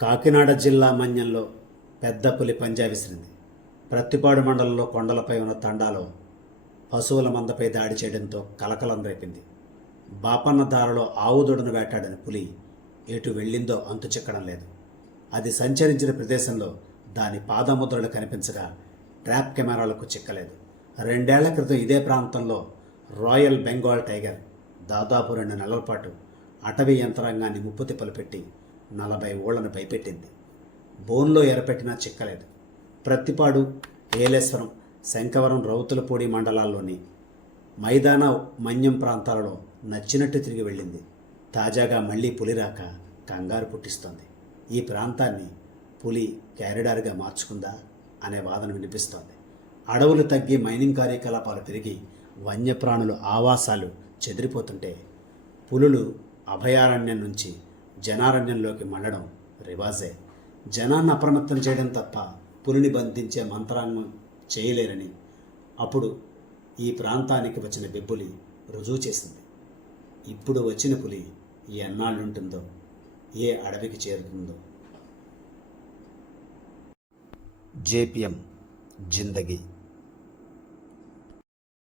కాకినాడ జిల్లా మన్యంలో పెద్ద పులి పంజా విసిరింది. ప్రత్తిపాడు మండలంలో కొండలపై ఉన్న తండాలో పశువుల మందపై దాడి చేయడంతో కలకలం రేపింది. బాపన్న దారిలో ఆవుదొడను వేటాడిన పులి ఎటు వెళ్ళిందో అంతు చిక్కడం లేదు. అది సంచరించిన ప్రదేశంలో దాని పాదముద్రలు కనిపించగా ట్రాప్ కెమెరాలకు చిక్కలేదు. రెండేళ్ళ క్రితం ఇదే ప్రాంతంలో రాయల్ బెంగాల్ టైగర్ దాదాపు రెండు నెలల పాటు అటవీ యంత్రాంగాన్ని ముప్పుతిప్పలు పెట్టి నలభై ఓళ్ళను భయపెట్టింది. బోన్లో ఎరపెట్టినా చిక్కలేదు. ప్రత్తిపాడు ఏలేశ్వరం శంకవరం రౌతులపూడి మండలాల్లోని మైదాన మన్యం ప్రాంతాలలో నచ్చినట్టు తిరిగి వెళ్ళింది. తాజాగా మళ్ళీ పులి రాక కంగారు పుట్టిస్తోంది. ఈ ప్రాంతాన్ని పులి క్యారిడార్గా మార్చుకుందా అనే వాదన వినిపిస్తోంది. అడవులు తగ్గి మైనింగ్ కార్యకలాపాలు పెరిగి వన్యప్రాణుల ఆవాసాలు చెదిరిపోతుంటే పులులు అభయారణ్యం నుంచి జనారణ్యంలోకి మళ్ళడం రివాజే. జనాన్ని అప్రమత్తం చేయడం తప్ప పులిని బంధించే మంత్రాంగం చేయలేరని అప్పుడు ఈ ప్రాంతానికి వచ్చిన బెబ్బులి రుజువు చేసింది. ఇప్పుడు వచ్చిన పులి ఎన్నాళ్ళుంటుందో ఏ అడవికి చేరుతుందో. జేపిఎం జిందగీ